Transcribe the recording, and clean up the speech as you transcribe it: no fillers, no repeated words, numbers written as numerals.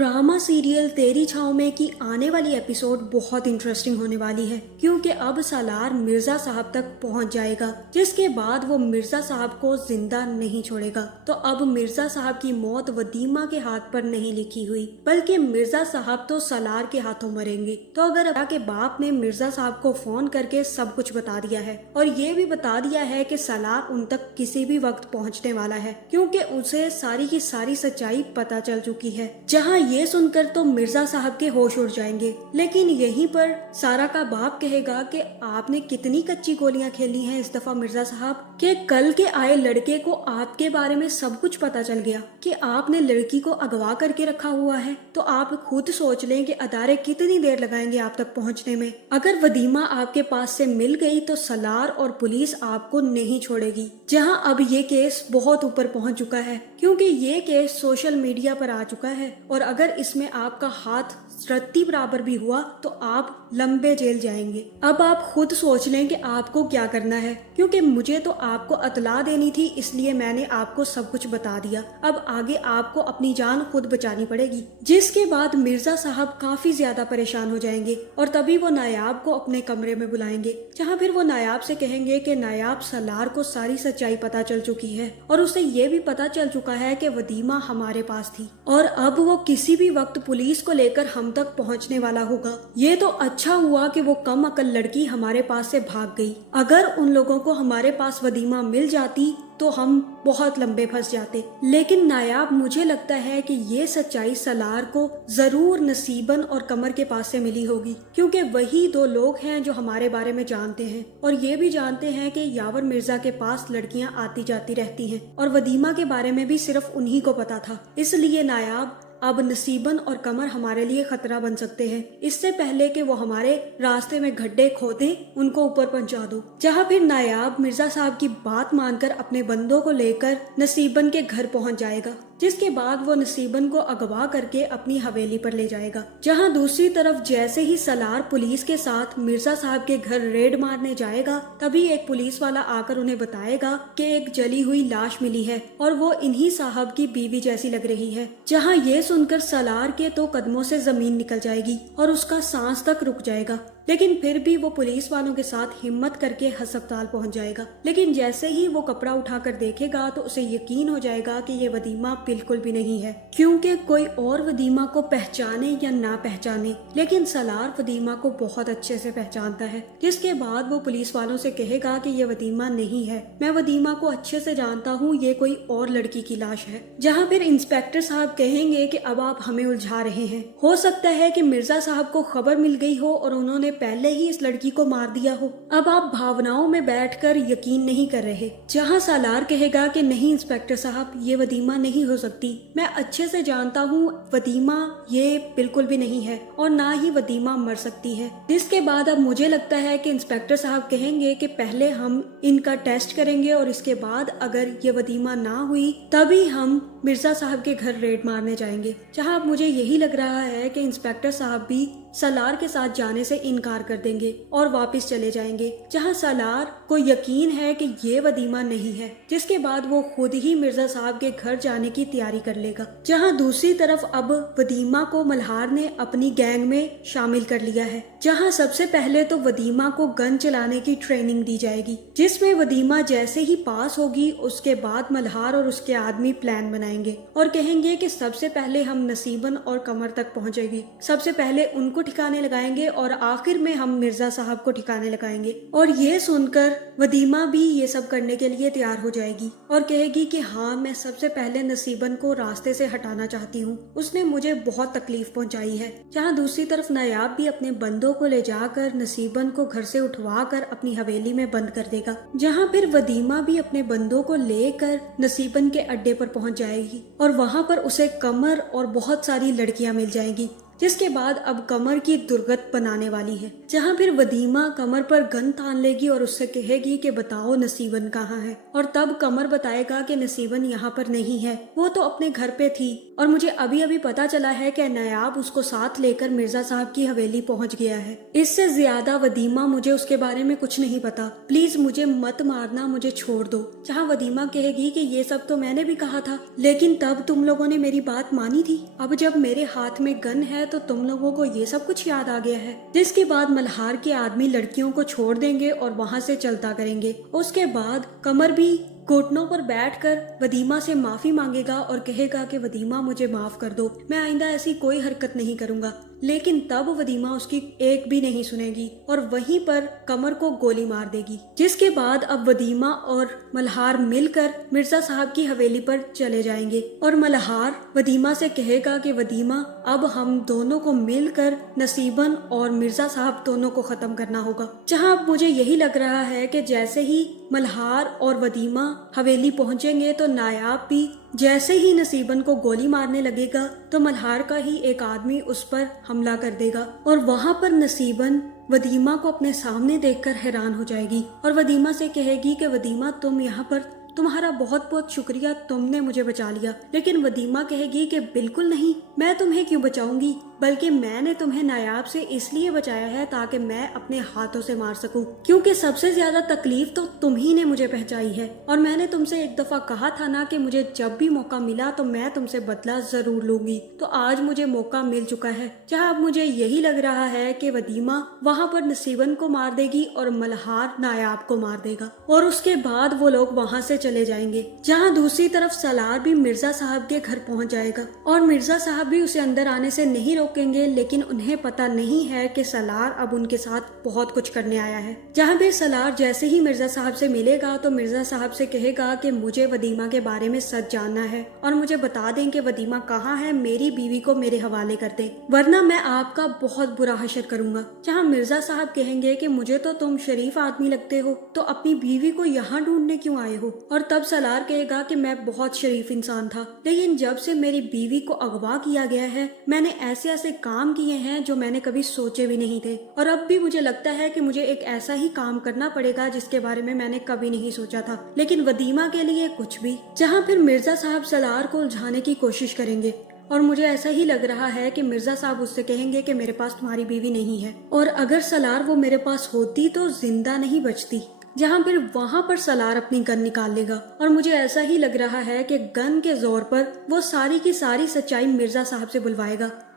Drama serial तेरी छाँव में की आने वाली एपिसोड बहुत इंटरेस्टिंग होने वाली है, क्योंकि अब सालार मिर्जा साहब तक पहुंच जाएगा, जिसके बाद वो मिर्जा साहब को जिंदा नहीं छोड़ेगा। तो अब मिर्जा साहब की मौत वदीमा के हाथ पर नहीं लिखी हुई, बल्कि मिर्जा साहब तो सालार के हाथों मरेंगे। तो अगर अबा के बाप ने मिर्जा साहब को फोन करके सब कुछ बता दिया है और ये भी बता दिया है कि सालार उन तक किसी भी वक्त पहुंचने वाला है, क्योंकि उसे सारी की सारी सच्चाई पता चल चुकी है। जहां ये सुनकर तो मिर्जा साहब के होश उड़ जाएंगे, लेकिन यहीं पर सारा का बाप कहेगा कि आपने कितनी कच्ची गोलियां खेली हैं इस दफा मिर्जा साहब, कि कल के आए लड़के को आपके बारे में सब कुछ पता चल गया कि आपने लड़की को अगवा करके रखा हुआ है। तो आप खुद सोच लें कि अदारे कितनी देर लगाएंगे आप तक पहुंचने में। अगर वदीमा आपके पास से मिल गई तो सलार और पुलिस आपको नहीं छोड़ेगी। जहां अब ये केस बहुत ऊपर पहुंच चुका है, क्योंकि ये केस सोशल मीडिया पर आ चुका है और अगर इसमें आपका हाथ रत्ती बराबर भी हुआ तो आप लंबे जेल जाएंगे। अब आप खुद सोच लें कि आपको क्या करना है, क्योंकि मुझे तो आपको अतला देनी थी, इसलिए मैंने आपको सब कुछ बता दिया। अब आगे आपको अपनी जान खुद बचानी पड़ेगी। जिसके बाद मिर्जा साहब काफी ज्यादा परेशान हो जाएंगे और तभी वो नायाब को अपने कमरे में बुलाएंगे, जहाँ फिर वो नायाब से कहेंगे कि नायाब सलार को सारी सच्चाई पता चल चुकी है और उसे ये भी पता चल चुका है कि वदीमा हमारे पास थी और अब वो किसी भी वक्त पुलिस को लेकर हम तक पहुंचने वाला होगा। ये तो अच्छा हुआ कि वो कम अकल लड़की हमारे पास से भाग गई। अगर उन लोगों को हमारे पास वदीमा मिल जाती तो हम बहुत लंबे फंस जाते। लेकिन नायाब, मुझे लगता है कि ये सच्चाई सलार को जरूर नसीबन और कमर के पास से मिली होगी, क्योंकि वही दो लोग हैं जो हमारे बारे में जानते हैं और ये भी जानते हैं कि यावर मिर्जा के पास लड़कियां आती जाती रहती हैं और वदीमा के बारे में भी सिर्फ उन्हीं को पता था। इसलिए नायाब, अब नसीबन और कमर हमारे लिए खतरा बन सकते हैं। इससे पहले कि वो हमारे रास्ते में गड्ढे खोदे, उनको ऊपर पहुंचा दो। जहां फिर नायाब मिर्जा साहब की बात मानकर अपने बंदों को लेकर नसीबन के घर पहुंच जाएगा, जिसके बाद वो नसीबन को अगवा करके अपनी हवेली पर ले जाएगा। जहां दूसरी तरफ जैसे ही सलार पुलिस के साथ मिर्जा साहब के घर रेड मारने जाएगा, तभी एक पुलिस वाला आकर उन्हें बताएगा कि एक जली हुई लाश मिली है और वो इन्हीं साहब की बीवी जैसी लग रही है। जहां ये सुनकर सलार के तो कदमों से जमीन निकल जाएगी और उसका सांस तक रुक जाएगा, लेकिन फिर भी वो पुलिस वालों के साथ हिम्मत करके अस्पताल पहुंच जाएगा। लेकिन जैसे ही वो कपड़ा उठाकर देखेगा तो उसे यकीन हो जाएगा कि ये वदीमा बिल्कुल भी नहीं है, क्योंकि कोई और वदीमा को पहचाने या ना पहचाने, लेकिन सलार वदीमा को बहुत अच्छे से पहचानता है। जिसके बाद वो पुलिस वालों से कहेगा कि ये वदीमा नहीं है, मैं वदीमा को अच्छे से जानता हूँ, ये कोई और लड़की की लाश है। जहाँ फिर इंस्पेक्टर साहब कहेंगे कि अब आप हमें उलझा रहे हैं, हो सकता है कि मिर्जा साहब को खबर मिल गई हो और उन्होंने पहले ही इस लड़की को मार दिया हो। अब आप भावनाओं में बैठकर यकीन नहीं कर रहे। जहां सालार कहेगा कि नहीं इंस्पेक्टर साहब, ये वदीमा नहीं हो सकती, मैं अच्छे से जानता हूँ वदीमा ये बिल्कुल भी नहीं है और ना ही वदीमा मर सकती है। जिसके बाद अब मुझे लगता है कि इंस्पेक्टर साहब कहेंगे कि पहले हम इनका टेस्ट करेंगे और इसके बाद अगर ये वदीमा ना हुई तभी हम मिर्जा साहब के घर रेड मारने जाएंगे। जहां अब मुझे यही लग रहा है कि इंस्पेक्टर साहब भी सलार के साथ जाने से इनकार कर देंगे और वापस चले जाएंगे। जहां सलार को यकीन है कि ये वदीमा नहीं है, जिसके बाद वो खुद ही मिर्जा साहब के घर जाने की तैयारी कर लेगा। जहां दूसरी तरफ अब वदीमा को मल्हार ने अपनी गैंग में शामिल कर लिया है। जहां सबसे पहले तो वदीमा को गन चलाने की ट्रेनिंग दी जाएगी, जिसमें वदीमा जैसे ही पास होगी उसके बाद मल्हार और उसके आदमी प्लान बनाएंगे और कहेंगे कि सबसे पहले हम नसीबन और कमर तक पहुंचेंगे, सबसे पहले उनको ठिकाने लगाएंगे और आखिर में हम मिर्जा साहब को ठिकाने लगाएंगे। और ये सुनकर वदीमा भी ये सब करने के लिए तैयार हो जाएगी और कहेगी कि हाँ, मैं सबसे पहले नसीबन को रास्ते से हटाना चाहती हूँ, उसने मुझे बहुत तकलीफ पहुंचाई है। जहाँ दूसरी तरफ नायाब भी अपने बंदों को ले जाकर नसीबन को घर से उठवा कर अपनी हवेली में बंद कर देगा। जहाँ फिर वदीमा भी अपने बंदों को लेकर नसीबन के अड्डे पर पहुंच जाएगी और वहाँ पर उसे कमर और बहुत सारी लड़कियां मिल जाएंगी। जिसके बाद अब कमर की दुर्गत बनाने वाली है, जहाँ फिर वदीमा कमर पर गन तान लेगी और उससे कहेगी कि बताओ नसीबन कहाँ है। और तब कमर बताएगा कि नसीबन यहाँ पर नहीं है, वो तो अपने घर पे थी और मुझे अभी अभी पता चला है कि नायाब उसको साथ लेकर मिर्जा साहब की हवेली पहुँच गया है। इससे ज्यादा वदीमा मुझे उसके बारे में कुछ नहीं पता, प्लीज मुझे मत मारना, मुझे छोड़ दो। जहाँ वदीमा कहेगी कि ये सब तो मैंने भी कहा था, लेकिन तब तुम लोगों ने मेरी बात मानी थी, अब जब मेरे हाथ में गन है तो तुम लोगों को ये सब कुछ याद आ गया है। जिसके बाद मल्हार के आदमी लड़कियों को छोड़ देंगे और वहाँ से चलता करेंगे। उसके बाद कमर भी घुटनों पर बैठकर वदीमा से माफी मांगेगा और कहेगा कि वदीमा मुझे माफ कर दो, मैं आइंदा ऐसी कोई हरकत नहीं करूंगा। लेकिन तब वदीमा उसकी एक भी नहीं सुनेगी और वहीं पर कमर को गोली मार देगी। जिसके बाद अब वदीमा और मल्हार मिलकर मिर्जा साहब की हवेली पर चले जाएंगे और मल्हार वदीमा से कहेगा कि वदीमा अब हम दोनों को मिलकर नसीबन और मिर्जा साहब दोनों को खत्म करना होगा। जहां अब मुझे यही लग रहा है कि जैसे ही मल्हार और वदीमा हवेली पहुंचेंगे तो नायाब भी जैसे ही नसीबन को गोली मारने लगेगा तो मल्हार का ही एक आदमी उस पर हमला कर देगा और वहाँ पर नसीबन वदीमा को अपने सामने देखकर हैरान हो जाएगी और वदीमा से कहेगी कि वदीमा तुम यहाँ पर, तुम्हारा बहुत बहुत शुक्रिया, तुमने मुझे बचा लिया। लेकिन वदीमा कहेगी कि बिल्कुल नहीं, मैं तुम्हें क्यों बचाऊंगी, बल्कि मैंने तुम्हें नायाब से इसलिए बचाया है ताकि मैं अपने हाथों से मार सकूं, क्योंकि सबसे ज्यादा तकलीफ तो तुम ही ने मुझे पहुंचाई है और मैंने तुमसे एक दफा कहा था ना कि मुझे जब भी मौका मिला तो मैं तुमसे बदला जरूर लूंगी। तो आज मुझे मौका मिल चुका है। जहाँ अब मुझे यही लग रहा है कि वदीमा वहाँ पर नसीबन को मार देगी और मल्हार नायाब को मार देगा और उसके बाद वो लोग वहाँ से चले जाएंगे। जहाँ दूसरी तरफ सलार भी मिर्जा साहब के घर पहुँच जाएगा और मिर्जा साहब भी उसे अंदर आने से नहीं रोकेंगे, लेकिन उन्हें पता नहीं है कि सलार अब उनके साथ बहुत कुछ करने आया है। जहाँ भी सलार जैसे ही मिर्जा साहब से मिलेगा तो मिर्जा साहब से कहेगा कि मुझे वदीमा के बारे में सच जानना है और मुझे बता दें कि वदीमा कहाँ है, मेरी बीवी को मेरे हवाले कर दें, वरना मैं आपका बहुत बुरा हशर करूंगा। जहाँ मिर्जा साहब कहेंगे कि मुझे तो तुम शरीफ आदमी लगते हो, तो अपनी बीवी को यहाँ ढूंढने क्यों आए हो। और तब सलार कहेगा कि मैं बहुत शरीफ इंसान था, लेकिन जब से मेरी बीवी को अगवा किया गया है मैंने ऐसे ऐसे काम किए हैं जो मैंने कभी सोचे भी नहीं थे और अब भी मुझे लगता है कि मुझे एक ऐसा ही काम करना पड़ेगा जिसके बारे में मैंने कभी नहीं सोचा था, लेकिन वदीमा के लिए कुछ भी। जहाँ फिर मिर्जा साहब सलार को उलझाने की कोशिश करेंगे और मुझे ऐसा ही लग रहा है कि मिर्जा साहब उससे कहेंगे कि मेरे पास तुम्हारी बीवी नहीं है और अगर सलार वो मेरे पास होती तो जिंदा नहीं बचती। जहाँ फिर वहाँ पर सलार अपनी गन निकाल लेगा और मुझे ऐसा ही लग रहा है कि गन के जोर पर वो सारी की सारी सच्चाई मिर्जा साहब से बुलवाएगा और